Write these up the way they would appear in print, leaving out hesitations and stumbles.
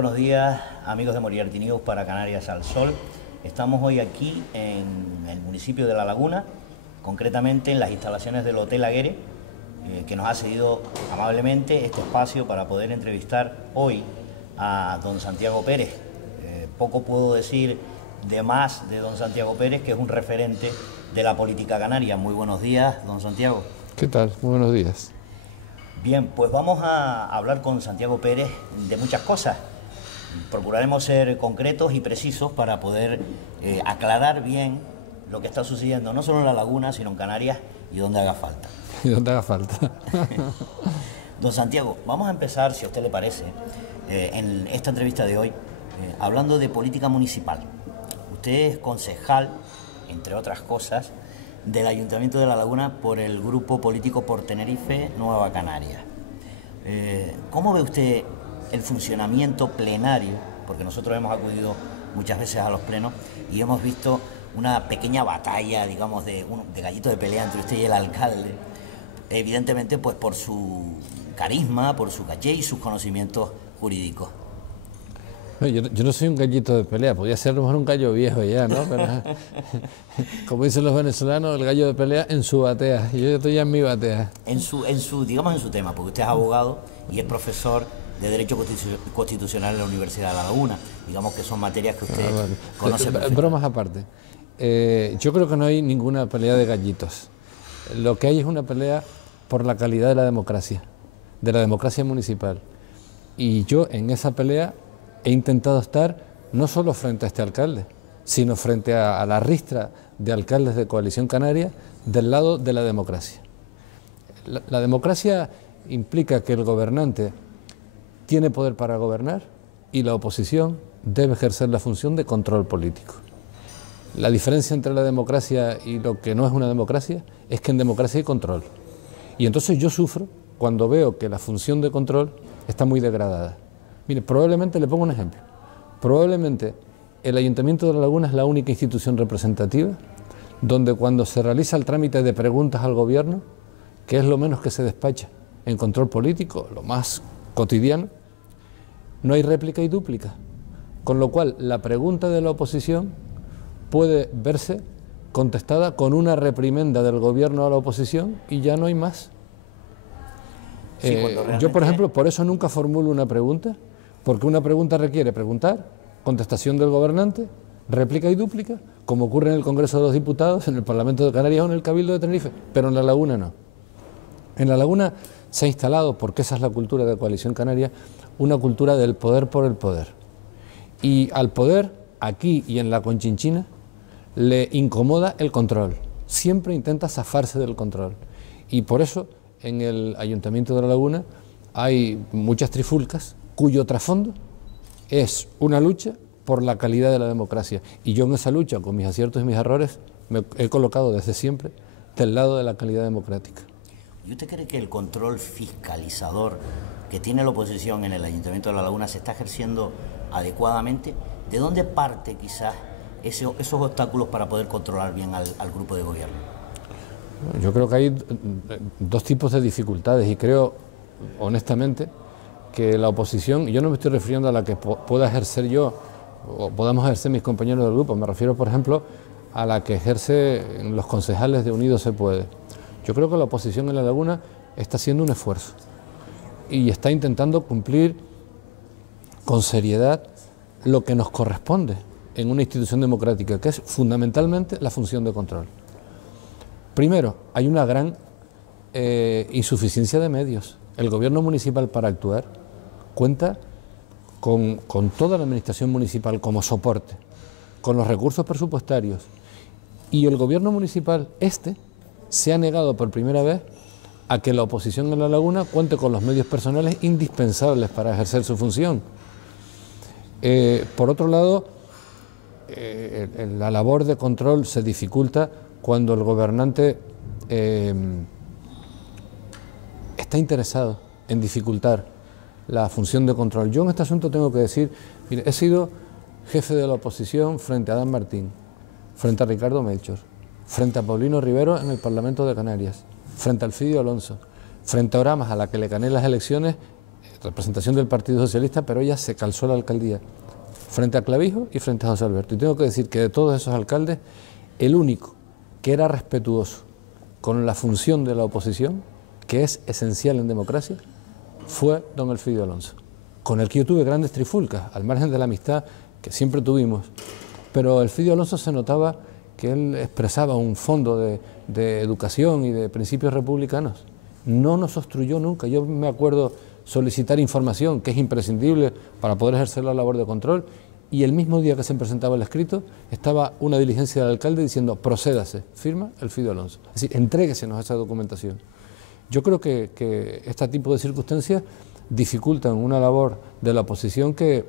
buenos días, amigos de Moriarty News para Canarias al Sol. Estamos hoy aquí en el municipio de La Laguna, concretamente en las instalaciones del Hotel Aguere, que nos ha cedido amablemente este espacio para poder entrevistar hoy a don Santiago Pérez. Poco puedo decir de más de don Santiago Pérez, que es un referente de la política canaria. Muy buenos días, don Santiago. ¿Qué tal? Muy buenos días. Bien, pues vamos a hablar con Santiago Pérez de muchas cosas. Procuraremos ser concretos y precisos para poder aclarar bien lo que está sucediendo, no solo en La Laguna, sino en Canarias y donde haga falta. Y donde haga falta. Don Santiago, vamos a empezar, si a usted le parece, en esta entrevista de hoy, hablando de política municipal. Usted es concejal, entre otras cosas, del Ayuntamiento de La Laguna por el grupo político Por Tenerife Nueva Canarias. ¿Cómo ve usted el funcionamiento plenario? Porque nosotros hemos acudido muchas veces a los plenos y hemos visto una pequeña batalla, digamos, de gallito de pelea entre usted y el alcalde, evidentemente pues por su carisma, por su caché y sus conocimientos jurídicos. Yo no soy un gallito de pelea, podría ser a lo mejor un gallo viejo ya, ¿no? Pero, como dicen los venezolanos, el gallo de pelea en su batea, y yo estoy ya en mi batea. Digamos en su tema, porque usted es abogado y es profesor de Derecho Constitucional en la Universidad de La Laguna. Digamos que son materias que usted conoce perfectamente. Bromas aparte. Yo creo que no hay ninguna pelea de gallitos. Lo que hay es una pelea por la calidad de la democracia municipal. Y yo en esa pelea he intentado estar no solo frente a este alcalde, sino frente a la ristra de alcaldes de Coalición Canaria del lado de la democracia. La democracia implica que el gobernante tiene poder para gobernar y la oposición debe ejercer la función de control político. La diferencia entre la democracia y lo que no es una democracia es que en democracia hay control. Y entonces yo sufro cuando veo que la función de control está muy degradada. Mire, probablemente, le pongo un ejemplo, probablemente el Ayuntamiento de La Laguna es la única institución representativa donde cuando se realiza el trámite de preguntas al gobierno, que es lo menos que se despacha en control político, lo más cotidiano, no hay réplica y dúplica, con lo cual la pregunta de la oposición puede verse contestada con una reprimenda del gobierno a la oposición y ya no hay más. Sí, realmente... Yo, por ejemplo, por eso nunca formulo una pregunta, porque una pregunta requiere preguntar, contestación del gobernante, réplica y dúplica, como ocurre en el Congreso de los Diputados, en el Parlamento de Canarias o en el Cabildo de Tenerife, pero en La Laguna no. En La Laguna se ha instalado, porque esa es la cultura de Coalición Canaria, una cultura del poder por el poder. Y al poder, aquí y en la Conchinchina, le incomoda el control. Siempre intenta zafarse del control. Y por eso, en el Ayuntamiento de La Laguna, hay muchas trifulcas cuyo trasfondo es una lucha por la calidad de la democracia. Y yo en esa lucha, con mis aciertos y mis errores, me he colocado desde siempre del lado de la calidad democrática. ¿Y usted cree que el control fiscalizador que tiene la oposición en el Ayuntamiento de La Laguna se está ejerciendo adecuadamente? ¿De dónde parte quizás esos obstáculos para poder controlar bien al grupo de gobierno? Yo creo que hay dos tipos de dificultades y creo, honestamente, que la oposición, y yo no me estoy refiriendo a la que pueda ejercer yo o podamos ejercer mis compañeros del grupo, me refiero, por ejemplo, a la que ejercen los concejales de Unidos se Puede. Yo creo que la oposición en La Laguna está haciendo un esfuerzo y está intentando cumplir con seriedad lo que nos corresponde en una institución democrática, que es fundamentalmente la función de control. Primero, hay una gran insuficiencia de medios. El gobierno municipal para actuar cuenta con toda la administración municipal como soporte, con los recursos presupuestarios, y el gobierno municipal se ha negado por primera vez a que la oposición en La Laguna cuente con los medios personales indispensables para ejercer su función. Por otro lado, la labor de control se dificulta cuando el gobernante está interesado en dificultar la función de control. Yo en este asunto tengo que decir, mire, he sido jefe de la oposición frente a Adán Martín, frente a Ricardo Melchor, frente a Paulino Rivero en el Parlamento de Canarias, frente a Elfidio Alonso, frente a Oramas, a la que le gané las elecciones representación del Partido Socialista, pero ella se calzó la alcaldía frente a Clavijo y frente a José Alberto. Y tengo que decir que de todos esos alcaldes, el único que era respetuoso con la función de la oposición, que es esencial en democracia, fue don Elfidio Alonso, con el que yo tuve grandes trifulcas, al margen de la amistad que siempre tuvimos. Pero Elfidio Alonso se notaba que él expresaba un fondo de educación y de principios republicanos. No nos obstruyó nunca. Yo me acuerdo solicitar información, que es imprescindible para poder ejercer la labor de control, y el mismo día que se presentaba el escrito, estaba una diligencia del alcalde diciendo: procédase, firma Elfidio Alonso. Es decir, entréguesenos esa documentación. Yo creo que este tipo de circunstancias dificultan una labor de la oposición que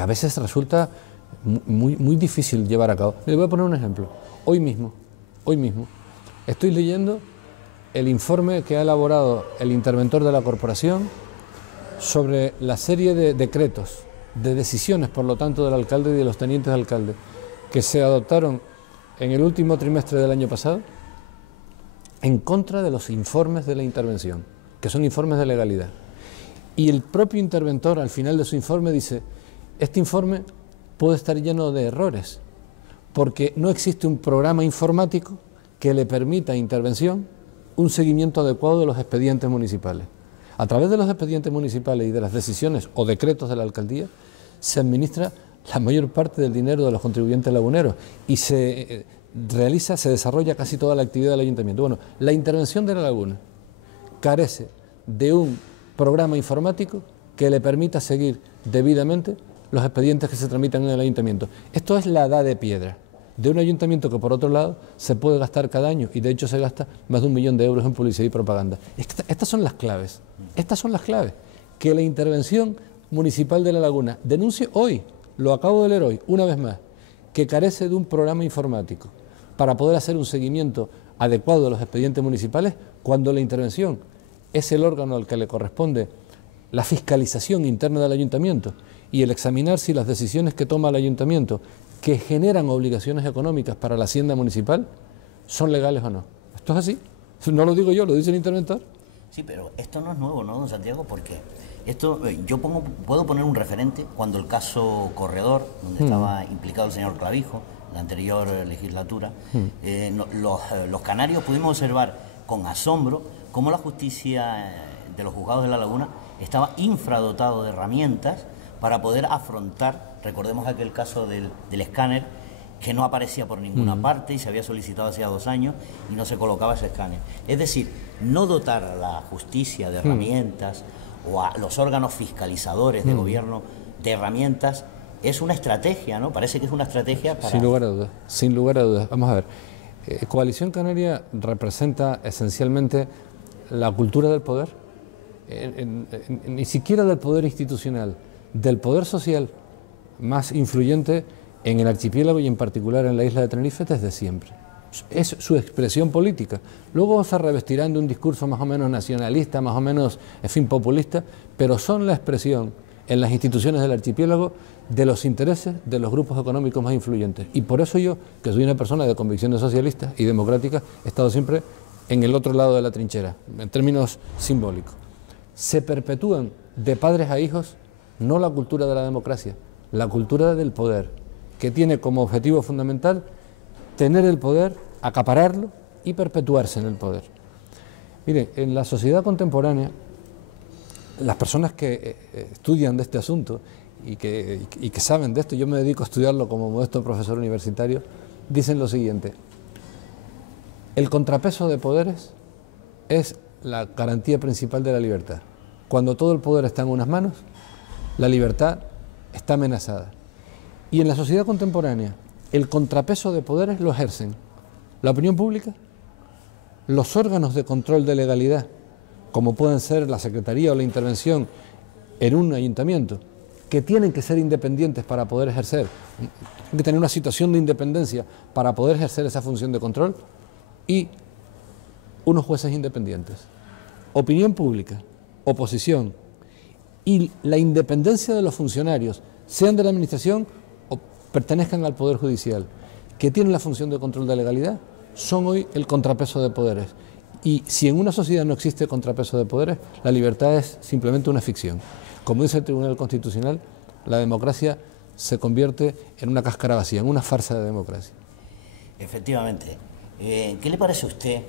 a veces resulta muy difícil llevar a cabo. Le voy a poner un ejemplo. Hoy mismo, estoy leyendo el informe que ha elaborado el interventor de la corporación sobre la serie de decretos, de decisiones, por lo tanto, del alcalde y de los tenientes de alcalde, que se adoptaron en el último trimestre del año pasado, en contra de los informes de la intervención, que son informes de legalidad. Y el propio interventor, al final de su informe, dice: este informe puede estar lleno de errores, porque no existe un programa informático que le permita a intervención un seguimiento adecuado de los expedientes municipales. A través de los expedientes municipales y de las decisiones o decretos de la alcaldía se administra la mayor parte del dinero de los contribuyentes laguneros y se desarrolla casi toda la actividad del ayuntamiento. Bueno, la intervención de la laguna carece de un programa informático que le permita seguir debidamente los expedientes que se tramitan en el ayuntamiento. Esto es la edad de piedra de un ayuntamiento que, por otro lado, se puede gastar cada año, y de hecho se gasta más de 1 millón de euros en publicidad y propaganda. Estas son las claves, que la intervención municipal de La Laguna denuncie hoy, lo acabo de leer hoy, una vez más, que carece de un programa informático para poder hacer un seguimiento adecuado de los expedientes municipales, cuando la intervención es el órgano al que le corresponde la fiscalización interna del ayuntamiento y el examinar si las decisiones que toma el ayuntamiento, que generan obligaciones económicas para la hacienda municipal, son legales o no. Esto es así, no lo digo yo, lo dice el interventor. Sí, pero esto no es nuevo, ¿no, don Santiago? Porque esto, puedo poner un referente cuando el caso Corredor, donde estaba implicado el señor Clavijo, la anterior legislatura, los canarios pudimos observar con asombro cómo la justicia de los juzgados de La Laguna estaba infradotado de herramientas para poder afrontar, recordemos aquel caso del escáner, que no aparecía por ninguna parte y se había solicitado hacía 2 años y no se colocaba ese escáner. Es decir, no dotar a la justicia de herramientas o a los órganos fiscalizadores de gobierno de herramientas es una estrategia, ¿no? Parece que es una estrategia para... Sin lugar a dudas, sin lugar a dudas. Vamos a ver, Coalición Canaria representa esencialmente la cultura del poder, ni siquiera del poder institucional, del poder social más influyente en el archipiélago y en particular en la isla de Tenerife desde siempre. Es su expresión política. Luego se revestirán de un discurso más o menos nacionalista, más o menos, en fin, populista, pero son la expresión en las instituciones del archipiélago de los intereses de los grupos económicos más influyentes. Y por eso yo, que soy una persona de convicciones socialistas y democráticas, he estado siempre en el otro lado de la trinchera, en términos simbólicos. Se perpetúan de padres a hijos no la cultura de la democracia, la cultura del poder, que tiene como objetivo fundamental tener el poder, acapararlo y perpetuarse en el poder. Miren, en la sociedad contemporánea, las personas que estudian de este asunto y que saben de esto, yo me dedico a estudiarlo como modesto profesor universitario, dicen lo siguiente: el contrapeso de poderes es la garantía principal de la libertad. Cuando todo el poder está en unas manos, la libertad está amenazada. Y en la sociedad contemporánea, el contrapeso de poderes lo ejercen la opinión pública, los órganos de control de legalidad, como pueden ser la Secretaría o la intervención en un ayuntamiento, que tienen que ser independientes para poder ejercer, tienen que tener una situación de independencia para poder ejercer esa función de control, y unos jueces independientes. Opinión pública, oposición y la independencia de los funcionarios, sean de la administración o pertenezcan al Poder Judicial, que tienen la función de control de legalidad, son hoy el contrapeso de poderes. Y si en una sociedad no existe contrapeso de poderes, la libertad es simplemente una ficción. Como dice el Tribunal Constitucional, la democracia se convierte en una cáscara vacía, en una farsa de democracia. Efectivamente. ¿Qué le parece a usted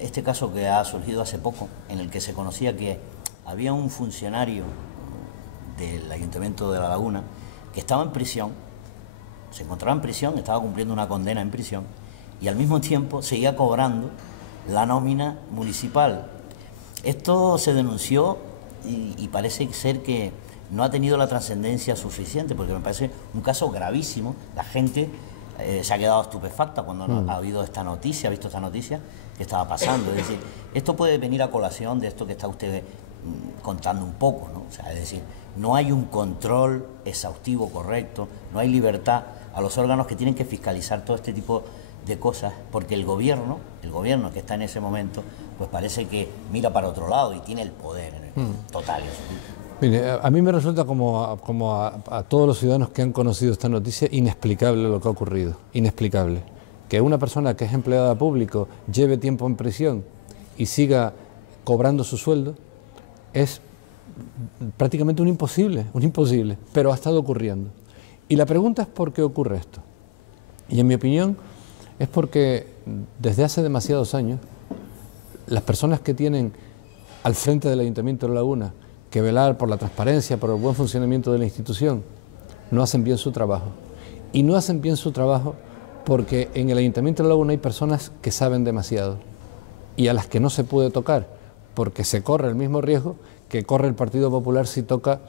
este caso que ha surgido hace poco, en el que se conocía que había un funcionario del Ayuntamiento de La Laguna que estaba en prisión, se encontraba en prisión, estaba cumpliendo una condena en prisión y al mismo tiempo seguía cobrando la nómina municipal? Esto se denunció y parece ser que no ha tenido la trascendencia suficiente, porque me parece un caso gravísimo. La gente se ha quedado estupefacta cuando ha habido esta noticia, ha visto esta noticia que estaba pasando. Es decir, esto puede venir a colación de esto que está usted contando un poco, ¿no? O sea, es decir, no hay un control exhaustivo correcto, no hay libertad a los órganos que tienen que fiscalizar todo este tipo de cosas, porque el gobierno que está en ese momento, pues parece que mira para otro lado y tiene el poder total. Mire, a mí me resulta como a todos los ciudadanos que han conocido esta noticia inexplicable lo que ha ocurrido, inexplicable. Que una persona que es empleada público lleve tiempo en prisión y siga cobrando su sueldo es prácticamente un imposible, pero ha estado ocurriendo. Y la pregunta es ¿por qué ocurre esto? Y en mi opinión es porque desde hace demasiados años las personas que tienen al frente del Ayuntamiento de La Laguna que velar por la transparencia, por el buen funcionamiento de la institución, no hacen bien su trabajo. Y no hacen bien su trabajo porque en el Ayuntamiento de La Laguna hay personas que saben demasiado y a las que no se puede tocar, porque se corre el mismo riesgo que corre el Partido Popular si toca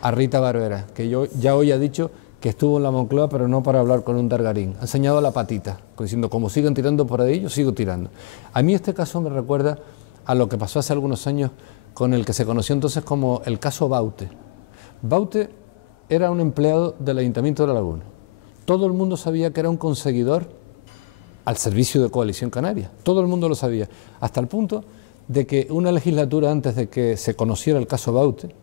a Rita Barberá, que yo ya hoy ha dicho que estuvo en la Moncloa, pero no para hablar con un dargarín. Ha enseñado la patita, diciendo, como siguen tirando por ahí, yo sigo tirando. A mí este caso me recuerda a lo que pasó hace algunos años con el que se conoció entonces como el caso Baute. Baute era un empleado del Ayuntamiento de La Laguna. Todo el mundo sabía que era un conseguidor al servicio de Coalición Canaria. Todo el mundo lo sabía, hasta el punto de que una legislatura antes de que se conociera el caso Baute,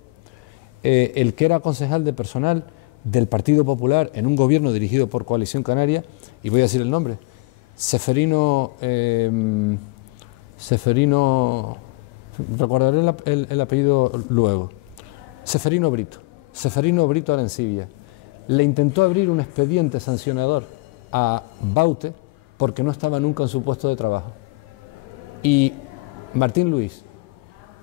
el que era concejal de personal del Partido Popular en un gobierno dirigido por Coalición Canaria, y voy a decir el nombre, Seferino, recordaré el apellido luego, Seferino Brito Arencibia, le intentó abrir un expediente sancionador a Baute porque no estaba nunca en su puesto de trabajo. Y Martín Luis,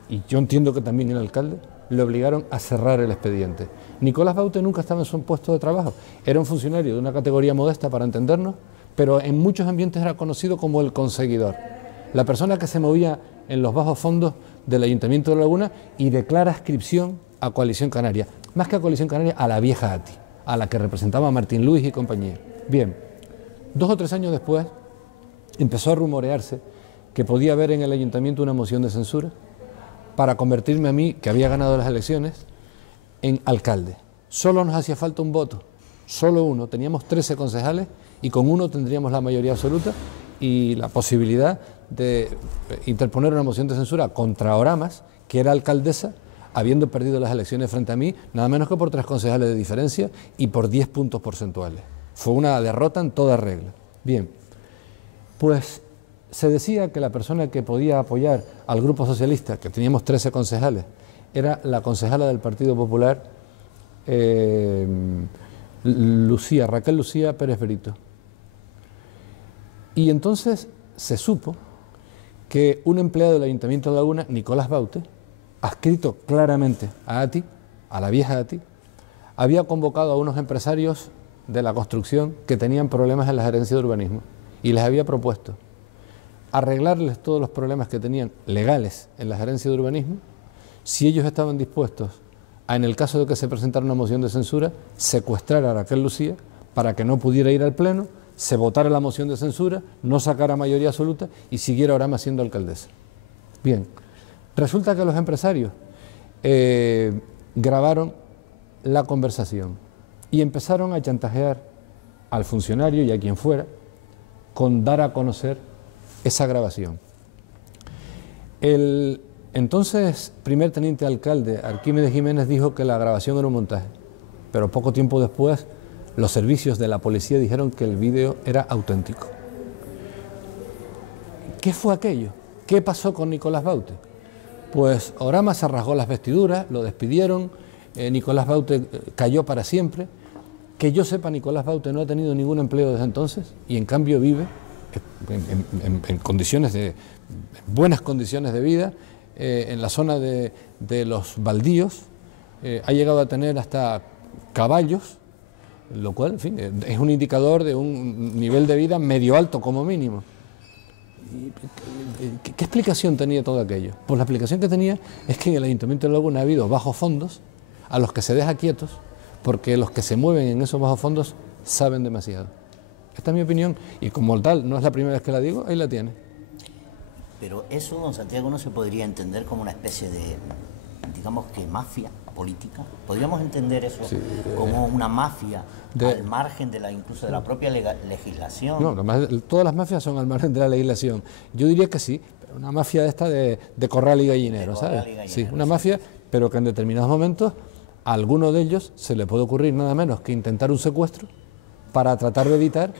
y yo entiendo que también el alcalde, le obligaron a cerrar el expediente. Nicolás Baute nunca estaba en su puesto de trabajo, era un funcionario de una categoría modesta para entendernos, pero en muchos ambientes era conocido como el conseguidor, la persona que se movía en los bajos fondos del Ayuntamiento de La Laguna y declara adscripción a Coalición Canaria, más que a Coalición Canaria, a la vieja ATI, a la que representaba Martín Luis y compañía. Bien, 2 o 3 años después empezó a rumorearse que podía haber en el Ayuntamiento una moción de censura para convertirme a mí, que había ganado las elecciones, en alcalde. Solo nos hacía falta un voto, solo uno. Teníamos 13 concejales y con uno tendríamos la mayoría absoluta y la posibilidad de interponer una moción de censura contra Oramas, que era alcaldesa, habiendo perdido las elecciones frente a mí, nada menos que por 3 concejales de diferencia y por 10 puntos porcentuales. Fue una derrota en toda regla. Bien, pues se decía que la persona que podía apoyar al Grupo Socialista, que teníamos 13 concejales, era la concejala del Partido Popular, Raquel Lucía Pérez Brito. Y entonces se supo que un empleado del Ayuntamiento de La Laguna, Nicolás Baute, adscrito claramente a ATI, a la vieja ATI, había convocado a unos empresarios de la construcción que tenían problemas en la gerencia de urbanismo y les había propuesto arreglarles todos los problemas que tenían legales en la gerencia de urbanismo si ellos estaban dispuestos a, en el caso de que se presentara una moción de censura, secuestrar a Raquel Lucía para que no pudiera ir al Pleno, se votara la moción de censura, no sacara mayoría absoluta y siguiera Oramas siendo alcaldesa. Bien, resulta que los empresarios grabaron la conversación y empezaron a chantajear al funcionario y a quien fuera con dar a conocer esa grabación. El entonces primer teniente alcalde Arquímedes Jiménez dijo que la grabación era un montaje, pero poco tiempo después los servicios de la policía dijeron que el vídeo era auténtico. ¿Qué fue aquello? ¿Qué pasó con Nicolás Baute? Pues Orama se rasgó las vestiduras, lo despidieron, Nicolás Baute cayó para siempre. Que yo sepa, Nicolás Baute no ha tenido ningún empleo desde entonces y en cambio vive en condiciones de buenas condiciones de vida, en la zona de los baldíos, ha llegado a tener hasta caballos, lo cual, en fin, es un indicador de un nivel de vida medio alto como mínimo. ¿Qué explicación tenía todo aquello? Pues la explicación que tenía es que en el Ayuntamiento de Laguna ha habido bajos fondos a los que se deja quietos, porque los que se mueven en esos bajos fondos saben demasiado. Esta es mi opinión, y como tal, no es la primera vez que la digo, ahí la tiene. Pero eso, don Santiago, no se podría entender como una especie de, digamos que mafia política. ¿Podríamos entender eso como una mafia al margen de incluso de la propia legislación? No, todas las mafias son al margen de la legislación. Yo diría que sí, una mafia esta de corral y gallinero, ¿sabes? Sí, una mafia, pero que en determinados momentos a alguno de ellos se le puede ocurrir nada menos que intentar un secuestro para tratar de evitar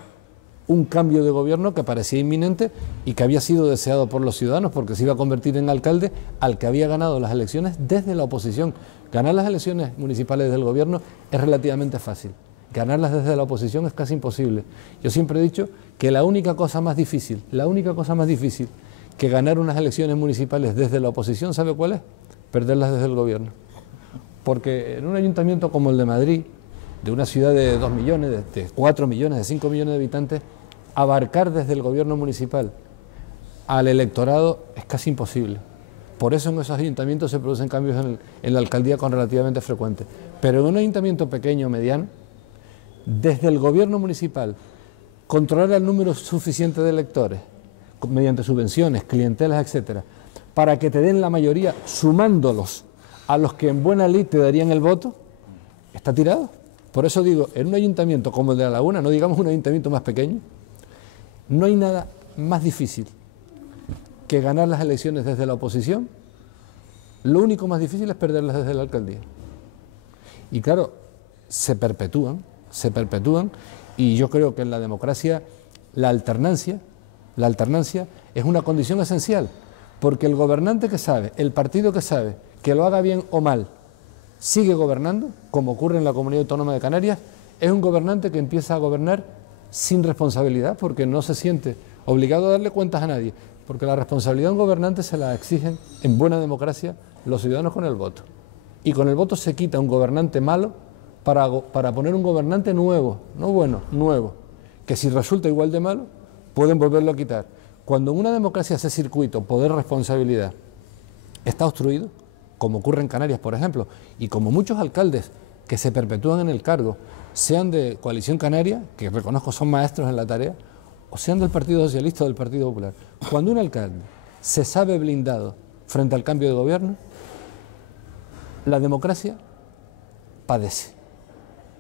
un cambio de gobierno que parecía inminente y que había sido deseado por los ciudadanos porque se iba a convertir en alcalde al que había ganado las elecciones desde la oposición. Ganar las elecciones municipales del gobierno es relativamente fácil, ganarlas desde la oposición es casi imposible. Yo siempre he dicho que la única cosa más difícil que ganar unas elecciones municipales desde la oposición, ¿sabe cuál es? Perderlas desde el gobierno. Porque en un ayuntamiento como el de Madrid, de una ciudad de 2 millones, de 4 millones, de 5 millones de habitantes, abarcar desde el gobierno municipal al electorado es casi imposible. Por eso en esos ayuntamientos se producen cambios en la alcaldía con relativamente frecuentes. Pero en un ayuntamiento pequeño o mediano, desde el gobierno municipal, controlar el número suficiente de electores, mediante subvenciones, clientelas, etcétera, para que te den la mayoría, sumándolos a los que en buena ley te darían el voto, está tirado. Por eso digo, en un ayuntamiento como el de La Laguna, no digamos un ayuntamiento más pequeño, no hay nada más difícil que ganar las elecciones desde la oposición. Lo único más difícil es perderlas desde la alcaldía. Y claro, se perpetúan, y yo creo que en la democracia la alternancia es una condición esencial, porque el gobernante que sabe, el partido que sabe, que lo haga bien o mal, sigue gobernando, como ocurre en la Comunidad Autónoma de Canarias, es un gobernante que empieza a gobernar sin responsabilidad, porque no se siente obligado a darle cuentas a nadie, porque la responsabilidad de un gobernante se la exigen en buena democracia los ciudadanos con el voto. Y con el voto se quita un gobernante malo para poner un gobernante nuevo, no bueno, nuevo, que si resulta igual de malo, pueden volverlo a quitar. Cuando en una democracia ese circuito, poder-responsabilidad, está obstruido, como ocurre en Canarias, por ejemplo, y como muchos alcaldes que se perpetúan en el cargo, sean de Coalición Canaria, que reconozco son maestros en la tarea, o sean del Partido Socialista o del Partido Popular. Cuando un alcalde se sabe blindado frente al cambio de gobierno, la democracia padece.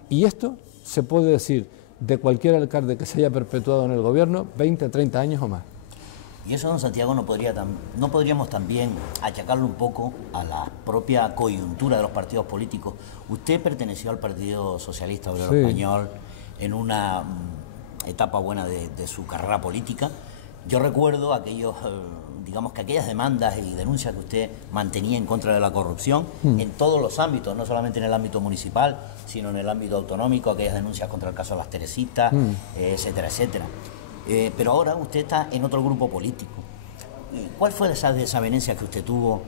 Y esto se puede decir de cualquier alcalde que se haya perpetuado en el gobierno 20, 30 años o más. Y eso, don Santiago, no podríamos también achacarlo un poco a la propia coyuntura de los partidos políticos. Usted perteneció al Partido Socialista Obrero Español en una etapa buena de su carrera política. Yo recuerdo aquellas demandas y denuncias que usted mantenía en contra de la corrupción en todos los ámbitos, no solamente en el ámbito municipal, sino en el ámbito autonómico, aquellas denuncias contra el caso de las Teresitas, etcétera, etcétera. Pero ahora usted está en otro grupo político. ¿Cuál fue esa desavenencia que usted tuvo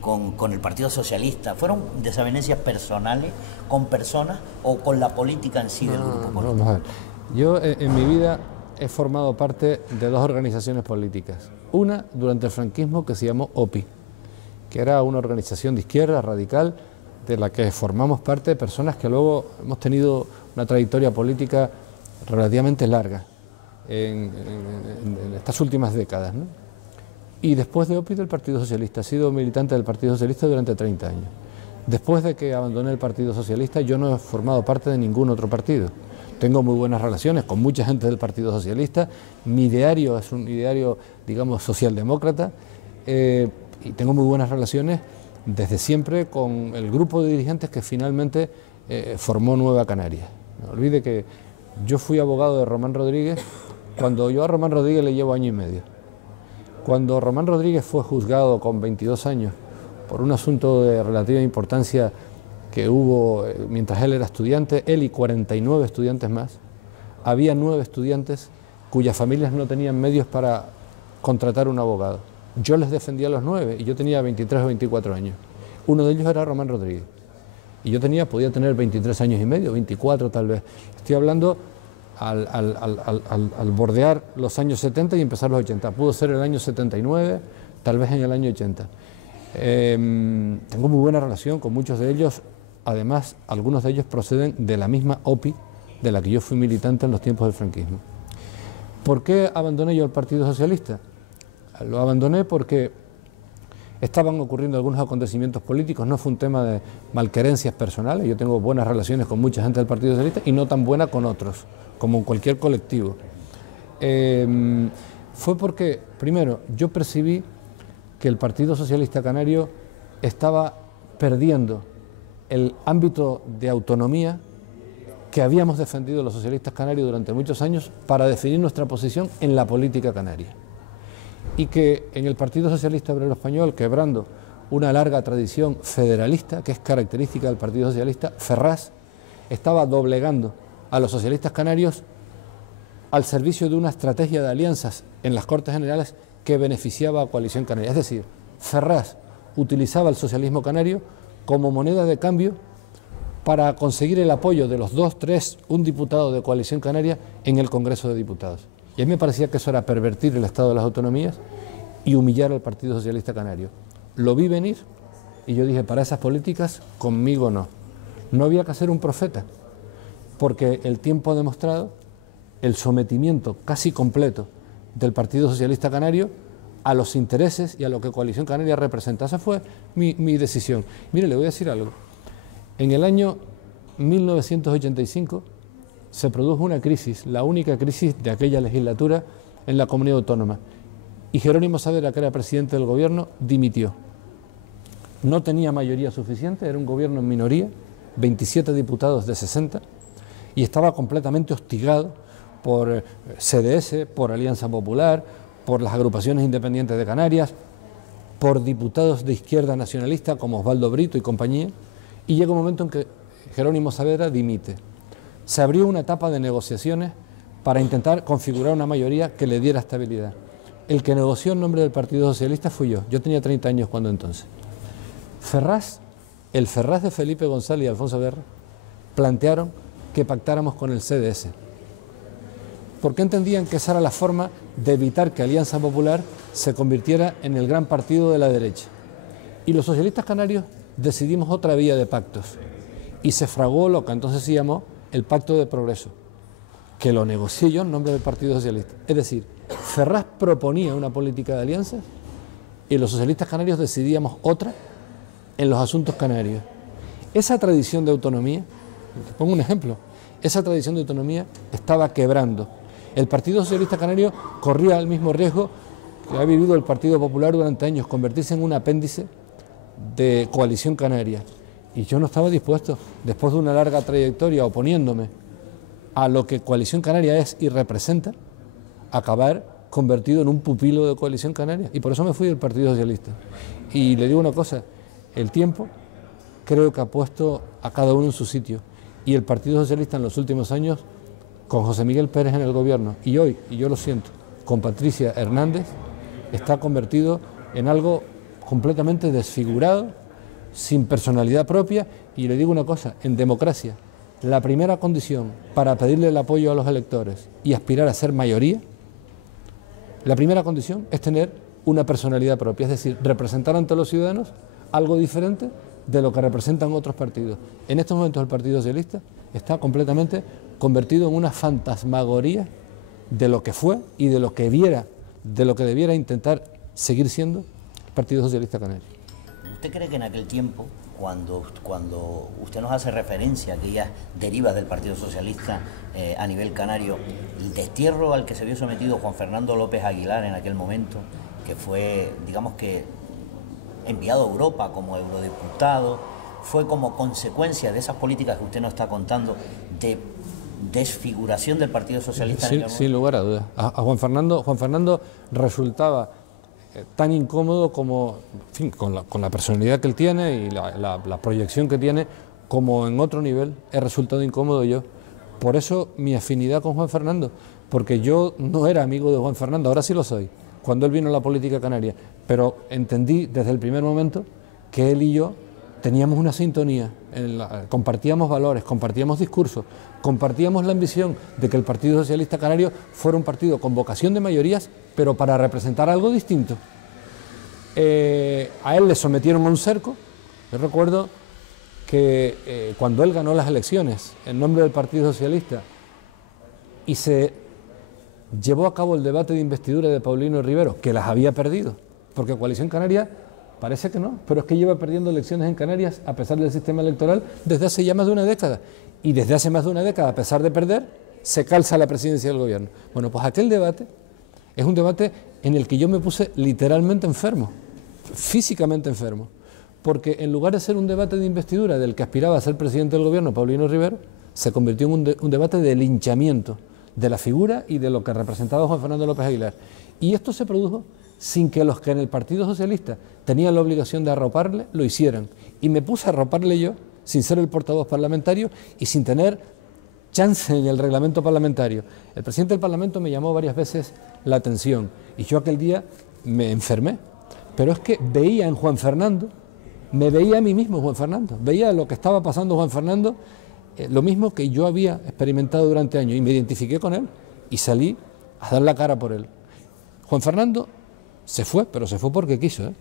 con el Partido Socialista? ¿Fueron desavenencias personales con personas o con la política en sí del grupo político? Vamos a ver. Yo en mi vida he formado parte de dos organizaciones políticas. Una durante el franquismo que se llamó OPI, que era una organización de izquierda radical de la que formamos parte personas que luego hemos tenido una trayectoria política relativamente larga en estas últimas décadas, ¿no? Y después de OPI del Partido Socialista, he sido militante del Partido Socialista durante 30 años. Después de que abandoné el Partido Socialista, yo no he formado parte de ningún otro partido. Tengo muy buenas relaciones con mucha gente del Partido Socialista. Mi ideario es un ideario, digamos, socialdemócrata, y tengo muy buenas relaciones desde siempre con el grupo de dirigentes que finalmente formó Nueva Canarias. No olvide que yo fui abogado de Román Rodríguez cuando yo a Román Rodríguez le llevo 1 año y medio. Cuando Román Rodríguez fue juzgado con 22 años por un asunto de relativa importancia que hubo mientras él era estudiante, él y 49 estudiantes más, había 9 estudiantes cuyas familias no tenían medios para contratar un abogado. Yo les defendía a los 9 y yo tenía 23 o 24 años. Uno de ellos era Román Rodríguez. Y yo podía tener 23 años y medio, 24 tal vez. Estoy hablando al bordear los años 70 y empezar los 80. Pudo ser el año 79, tal vez en el año 80. Tengo muy buena relación con muchos de ellos. Además, algunos de ellos proceden de la misma OPI de la que yo fui militante en los tiempos del franquismo. ¿Por qué abandoné yo el Partido Socialista? Lo abandoné porque estaban ocurriendo algunos acontecimientos políticos, no fue un tema de malquerencias personales, yo tengo buenas relaciones con mucha gente del Partido Socialista y no tan buena con otros, como en cualquier colectivo. Fue porque, primero, yo percibí que el Partido Socialista Canario estaba perdiendo el ámbito de autonomía que habíamos defendido los socialistas canarios durante muchos años para definir nuestra posición en la política canaria. Y que en el Partido Socialista Obrero Español, quebrando una larga tradición federalista, que es característica del Partido Socialista, Ferraz estaba doblegando a los socialistas canarios al servicio de una estrategia de alianzas en las Cortes Generales que beneficiaba a Coalición Canaria. Es decir, Ferraz utilizaba el socialismo canario como moneda de cambio para conseguir el apoyo de los 2, 3, un diputado de Coalición Canaria en el Congreso de Diputados. Y a mí me parecía que eso era pervertir el Estado de las Autonomías y humillar al Partido Socialista Canario. Lo vi venir y yo dije, para esas políticas, conmigo no. No había que hacer un profeta, porque el tiempo ha demostrado el sometimiento casi completo del Partido Socialista Canario a los intereses y a lo que Coalición Canaria representa. Esa fue mi decisión. Mire, le voy a decir algo. En el año 1985 se produjo una crisis, la única crisis de aquella legislatura en la comunidad autónoma. Y Jerónimo Saavedra, que era presidente del gobierno, dimitió. No tenía mayoría suficiente, era un gobierno en minoría, 27 diputados de 60, y estaba completamente hostigado por CDS, por Alianza Popular, por las agrupaciones independientes de Canarias, por diputados de izquierda nacionalista como Osvaldo Brito y compañía, y llega un momento en que Jerónimo Saavedra dimite. Se abrió una etapa de negociaciones para intentar configurar una mayoría que le diera estabilidad. El que negoció en nombre del Partido Socialista fui yo tenía 30 años cuando entonces. Ferraz, el Ferraz de Felipe González y Alfonso Guerra, plantearon que pactáramos con el CDS, porque entendían que esa era la forma de evitar que Alianza Popular se convirtiera en el gran partido de la derecha. Y los socialistas canarios decidimos otra vía de pactos, y se fraguó lo que entonces se llamó el Pacto de Progreso, que lo negocié yo en nombre del Partido Socialista. Es decir, Ferraz proponía una política de alianzas y los socialistas canarios decidíamos otra en los asuntos canarios. Esa tradición de autonomía, te pongo un ejemplo, esa tradición de autonomía estaba quebrando. El Partido Socialista Canario corría el mismo riesgo que ha vivido el Partido Popular durante años, convertirse en un apéndice de Coalición Canaria. Y yo no estaba dispuesto, después de una larga trayectoria oponiéndome a lo que Coalición Canaria es y representa, a acabar convertido en un pupilo de Coalición Canaria. Y por eso me fui del Partido Socialista. Y le digo una cosa, el tiempo creo que ha puesto a cada uno en su sitio. Y el Partido Socialista en los últimos años, con José Miguel Pérez en el gobierno, y hoy, y yo lo siento, con Patricia Hernández, está convertido en algo completamente desfigurado, sin personalidad propia. Y le digo una cosa, en democracia, la primera condición para pedirle el apoyo a los electores y aspirar a ser mayoría, la primera condición es tener una personalidad propia, es decir, representar ante los ciudadanos algo diferente de lo que representan otros partidos. En estos momentos el Partido Socialista está completamente convertido en una fantasmagoría de lo que fue y de lo que debiera intentar seguir siendo el Partido Socialista Canario. ¿Usted cree que en aquel tiempo, cuando usted nos hace referencia a aquellas derivas del Partido Socialista a nivel canario, el destierro al que se vio sometido Juan Fernando López Aguilar en aquel momento, que fue, digamos que, enviado a Europa como eurodiputado, fue como consecuencia de esas políticas que usted nos está contando de desfiguración del Partido Socialista? Sin lugar a dudas. A Juan Fernando resultaba tan incómodo como, en fin, con la personalidad que él tiene y la proyección que tiene, como en otro nivel he resultado incómodo yo. Por eso mi afinidad con Juan Fernando, porque yo no era amigo de Juan Fernando, ahora sí lo soy, cuando él vino a la política canaria, pero entendí desde el primer momento que él y yo teníamos una sintonía, compartíamos valores, compartíamos discursos, compartíamos la ambición de que el Partido Socialista Canario fuera un partido con vocación de mayorías, pero para representar algo distinto. A él le sometieron a un cerco. Yo recuerdo que cuando él ganó las elecciones en nombre del Partido Socialista y se llevó a cabo el debate de investidura de Paulino Rivero, que las había perdido, porque Coalición Canaria parece que no, pero es que lleva perdiendo elecciones en Canarias a pesar del sistema electoral desde hace ya más de una década. Y desde hace más de una década, a pesar de perder, se calza la presidencia del gobierno. Bueno, pues aquel debate es un debate en el que yo me puse literalmente enfermo, físicamente enfermo, porque en lugar de ser un debate de investidura del que aspiraba a ser presidente del gobierno, Paulino Rivero, se convirtió en un debate de linchamiento de la figura y de lo que representaba Juan Fernando López Aguilar. Y esto se produjo sin que los que en el Partido Socialista tenían la obligación de arroparle, lo hicieran. Y me puse a arroparle yo, sin ser el portavoz parlamentario y sin tener chance en el reglamento parlamentario. El presidente del Parlamento me llamó varias veces la atención y yo aquel día me enfermé. Pero es que veía en Juan Fernando, me veía a mí mismo Juan Fernando, veía lo que estaba pasando Juan Fernando, lo mismo que yo había experimentado durante años, y me identifiqué con él y salí a dar la cara por él. Juan Fernando se fue, pero se fue porque quiso, ¿eh?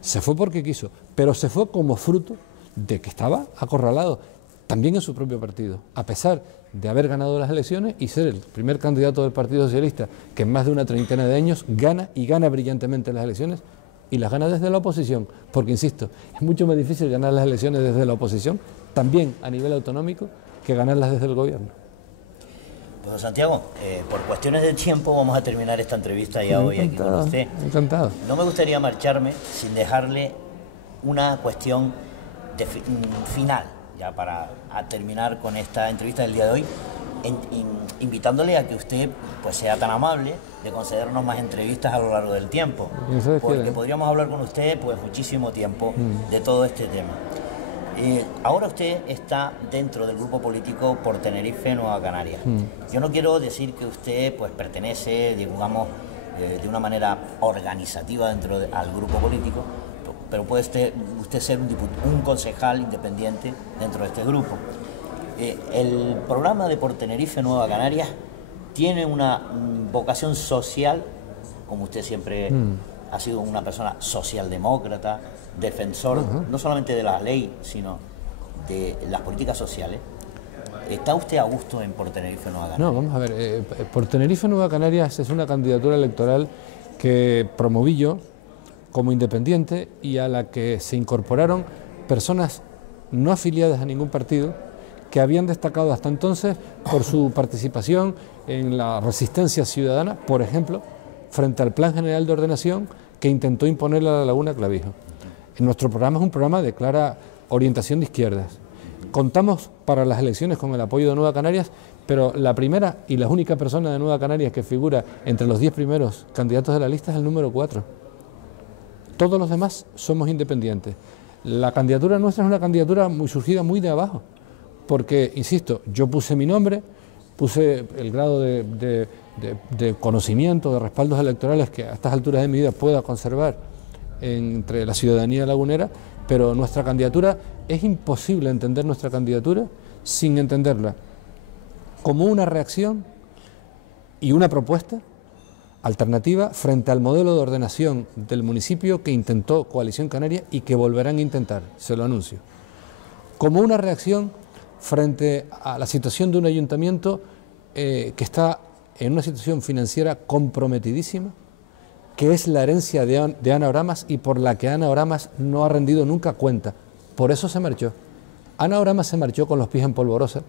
Se fue porque quiso, pero se fue como fruto de que estaba acorralado, también en su propio partido, a pesar de haber ganado las elecciones y ser el primer candidato del Partido Socialista que en más de una treintena de años gana y gana brillantemente las elecciones, y las gana desde la oposición, porque insisto, es mucho más difícil ganar las elecciones desde la oposición, también a nivel autonómico, que ganarlas desde el gobierno. Pues Santiago, por cuestiones de tiempo vamos a terminar esta entrevista ya hoy aquí con usted. Encantado. No me gustaría marcharme sin dejarle una cuestión final, ya para terminar con esta entrevista del día de hoy, invitándole a que usted pues sea tan amable de concedernos más entrevistas a lo largo del tiempo, porque podríamos hablar con usted pues muchísimo tiempo de todo este tema. Ahora usted está dentro del grupo político Por Tenerife Nueva Canarias. Yo no quiero decir que usted pues pertenece, digamos, de una manera organizativa al grupo político, pero puede usted ser un concejal independiente dentro de este grupo. El programa de Por Tenerife Nueva Canarias tiene una vocación social, como usted siempre ha sido una persona socialdemócrata, defensor no solamente de la ley, sino de las políticas sociales. ¿Está usted a gusto en Por Tenerife Nueva Canarias? No, vamos a ver, Por Tenerife Nueva Canarias es una candidatura electoral que promoví yo como independiente y a la que se incorporaron personas no afiliadas a ningún partido que habían destacado hasta entonces por su participación en la resistencia ciudadana, por ejemplo, frente al Plan General de Ordenación que intentó imponerle a la Laguna Clavijo. En nuestro programa es un programa de clara orientación de izquierdas. Contamos para las elecciones con el apoyo de Nueva Canarias, pero la primera y la única persona de Nueva Canarias que figura entre los 10 primeros candidatos de la lista es el número 4. Todos los demás somos independientes. La candidatura nuestra es una candidatura surgida muy de abajo, porque, insisto, yo puse mi nombre, puse el grado de conocimiento, de respaldos electorales que a estas alturas de mi vida pueda conservar entre la ciudadanía lagunera, pero nuestra candidatura, es imposible entender nuestra candidatura sin entenderla como una reacción y una propuesta alternativa frente al modelo de ordenación del municipio que intentó Coalición Canaria y que volverán a intentar, se lo anuncio. Como una reacción frente a la situación de un ayuntamiento que está en una situación financiera comprometidísima, que es la herencia de Ana Oramas y por la que Ana Oramas no ha rendido nunca cuenta. Por eso se marchó. Ana Oramas se marchó con los pies en polvorosa,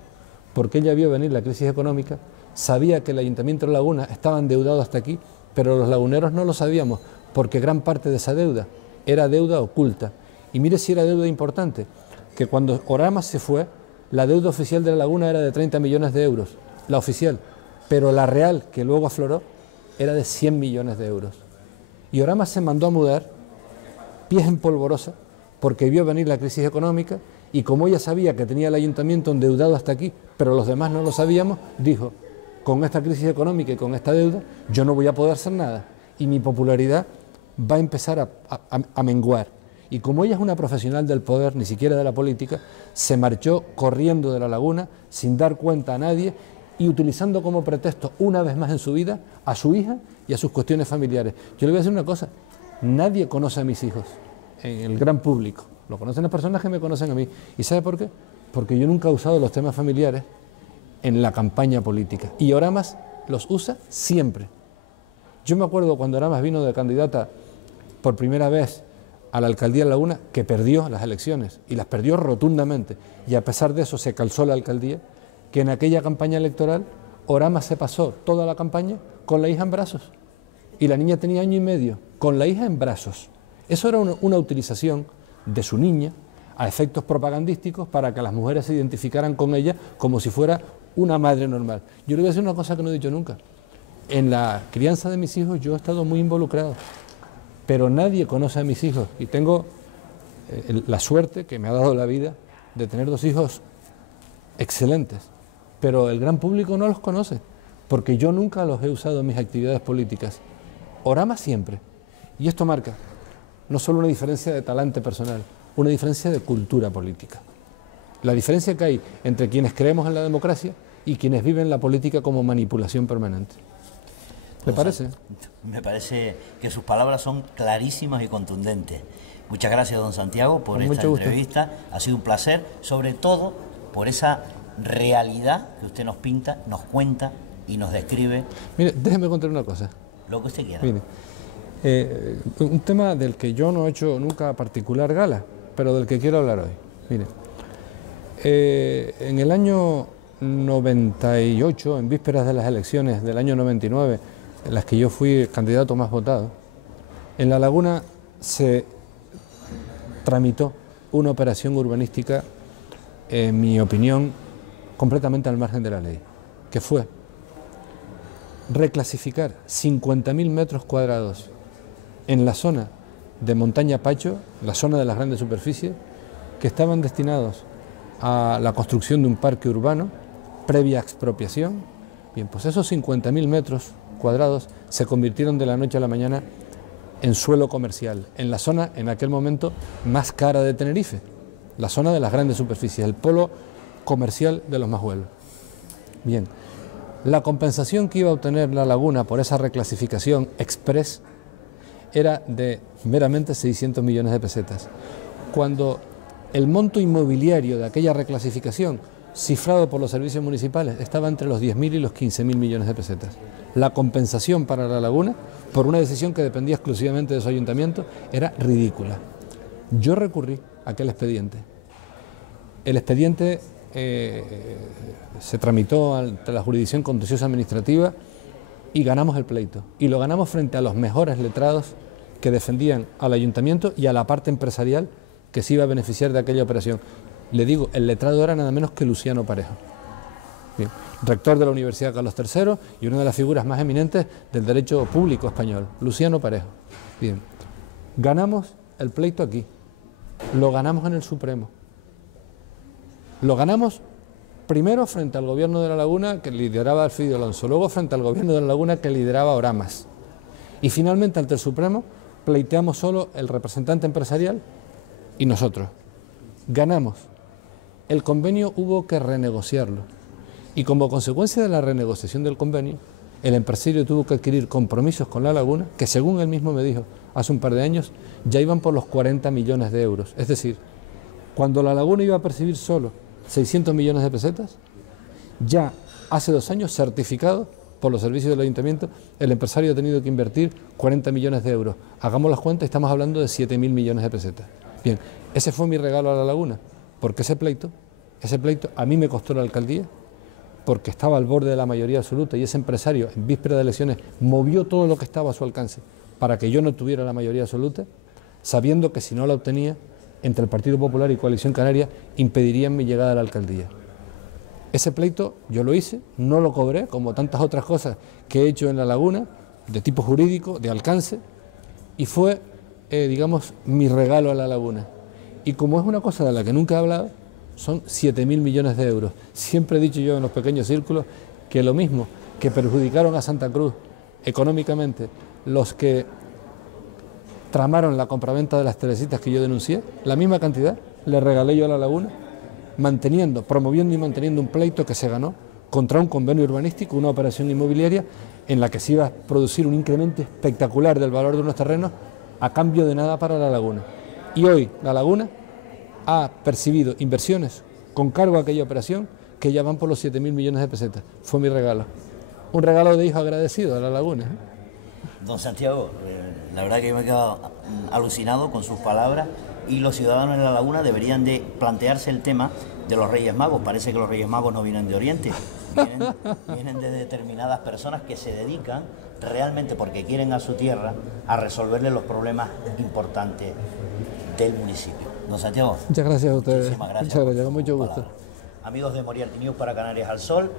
porque ella vio venir la crisis económica, sabía que el Ayuntamiento de Laguna estaba endeudado hasta aquí, pero los laguneros no lo sabíamos, porque gran parte de esa deuda era deuda oculta. Y mire si era deuda importante, que cuando Oramas se fue, la deuda oficial de la Laguna era de 30 millones de euros, la oficial, pero la real, que luego afloró, era de 100 millones de euros. Y Oramas se mandó a mudar, pies en polvorosa, porque vio venir la crisis económica y como ella sabía que tenía el ayuntamiento endeudado hasta aquí, pero los demás no lo sabíamos, dijo, con esta crisis económica y con esta deuda yo no voy a poder hacer nada y mi popularidad va a empezar a menguar. Y como ella es una profesional del poder, ni siquiera de la política, se marchó corriendo de La Laguna sin dar cuenta a nadie y utilizando como pretexto una vez más en su vida a su hija y a sus cuestiones familiares. Yo le voy a decir una cosa, nadie conoce a mis hijos en el gran público, lo conocen las personas que me conocen a mí. ¿Y sabe por qué? Porque yo nunca he usado los temas familiares en la campaña política y Oramas los usa siempre. Yo me acuerdo cuando Oramas vino de candidata por primera vez a la alcaldía de La Laguna, que perdió las elecciones y las perdió rotundamente y a pesar de eso se calzó la alcaldía, que en aquella campaña electoral Oramas se pasó toda la campaña con la hija en brazos y la niña tenía 1 año y medio, con la hija en brazos. Eso era una utilización de su niña a efectos propagandísticos para que las mujeres se identificaran con ella como si fuera una madre normal. Yo le voy a decir una cosa que no he dicho nunca. En la crianza de mis hijos yo he estado muy involucrado, pero nadie conoce a mis hijos y tengo la suerte que me ha dado la vida de tener 2 hijos excelentes, pero el gran público no los conoce, porque yo nunca los he usado en mis actividades políticas. Oramas siempre. Y esto marca no solo una diferencia de talante personal, una diferencia de cultura política. La diferencia que hay entre quienes creemos en la democracia y quienes viven la política como manipulación permanente. ¿Le parece? Me parece que sus palabras son clarísimas y contundentes. Muchas gracias, don Santiago, por esta entrevista. Ha sido un placer, sobre todo por esa realidad que usted nos pinta, nos cuenta y nos describe. Mire, déjeme contar una cosa. Lo que usted quiera. Mire, un tema del que yo no he hecho nunca particular gala, pero del que quiero hablar hoy. Mire, en el año 98, en vísperas de las elecciones del año 99, en las que yo fui candidato más votado, en La Laguna se tramitó una operación urbanística, en mi opinión, completamente al margen de la ley, que fue reclasificar 50.000 metros cuadrados en la zona de Montaña Pacho, la zona de las grandes superficies, que estaban destinados a la construcción de un parque urbano previa expropiación. Bien, pues esos 50.000 metros cuadrados se convirtieron de la noche a la mañana en suelo comercial, en la zona en aquel momento más cara de Tenerife, la zona de las grandes superficies, el polo comercial de los Majuelos. Bien, la compensación que iba a obtener La Laguna por esa reclasificación express era de meramente 600 millones de pesetas, cuando el monto inmobiliario de aquella reclasificación, cifrado por los servicios municipales, estaba entre los 10.000 y los 15.000 millones de pesetas. La compensación para La Laguna, por una decisión que dependía exclusivamente de su ayuntamiento, era ridícula. Yo recurrí a aquel expediente. El expediente se tramitó ante la jurisdicción contenciosa administrativa y ganamos el pleito. Y lo ganamos frente a los mejores letrados que defendían al ayuntamiento y a la parte empresarial que se iba a beneficiar de aquella operación. Le digo, el letrado era nada menos que Luciano Parejo. Bien, rector de la Universidad Carlos III y una de las figuras más eminentes del derecho público español, Luciano Parejo. Bien, ganamos el pleito aquí, lo ganamos en el Supremo. Lo ganamos primero frente al gobierno de La Laguna, que lideraba Alfredo Alonso, luego frente al gobierno de La Laguna, que lideraba Oramas. Y finalmente ante el Supremo pleiteamos solo el representante empresarial y nosotros. Ganamos. El convenio hubo que renegociarlo. Y como consecuencia de la renegociación del convenio, el empresario tuvo que adquirir compromisos con La Laguna, que según él mismo me dijo hace un par de años, ya iban por los 40 millones de euros. Es decir, cuando La Laguna iba a percibir solo 600 millones de pesetas, ya hace 2 años, certificado por los servicios del ayuntamiento, el empresario ha tenido que invertir 40 millones de euros. Hagamos las cuentas, estamos hablando de 7.000 millones de pesetas. Bien, ese fue mi regalo a La Laguna, porque ese pleito a mí me costó la alcaldía, porque estaba al borde de la mayoría absoluta y ese empresario en víspera de elecciones movió todo lo que estaba a su alcance para que yo no tuviera la mayoría absoluta, sabiendo que si no la obtenía, entre el Partido Popular y Coalición Canaria impedirían mi llegada a la alcaldía. Ese pleito yo lo hice, no lo cobré, como tantas otras cosas que he hecho en La Laguna, de tipo jurídico, de alcance, y fue, digamos, mi regalo a la laguna. Y como es una cosa de la que nunca he hablado, son 7.000 millones de euros. Siempre he dicho yo en los pequeños círculos que lo mismo que perjudicaron a Santa Cruz económicamente los que tramaron la compraventa de las telecitas que yo denuncié, la misma cantidad le regalé yo a la laguna, promoviendo y manteniendo un pleito que se ganó contra un convenio urbanístico, una operación inmobiliaria en la que se iba a producir un incremento espectacular del valor de unos terrenos a cambio de nada para la laguna. Y hoy la laguna ha percibido inversiones con cargo a aquella operación que ya van por los 7.000 millones de pesetas. Fue mi regalo. Un regalo de hijo agradecido a la laguna. Don Santiago, la verdad que yo me he quedado alucinado con sus palabras, y los ciudadanos en la laguna deberían de plantearse el tema de los Reyes Magos. Parece que los Reyes Magos no vienen de Oriente, vienen de determinadas personas que se dedican realmente, porque quieren a su tierra, a resolverle los problemas importantes del municipio. Don Santiago, muchas gracias a ustedes. Muchísimas gracias. Muchas gracias, con mucho gusto. Amigos de Moriarty News para Canarias al Sol,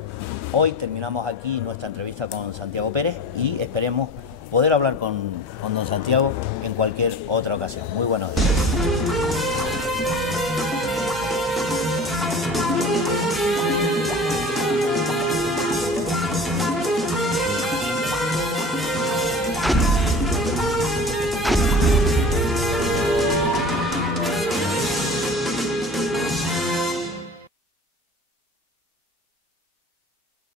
hoy terminamos aquí nuestra entrevista con Santiago Pérez y esperemos poder hablar con don Santiago en cualquier otra ocasión. Muy buenos días.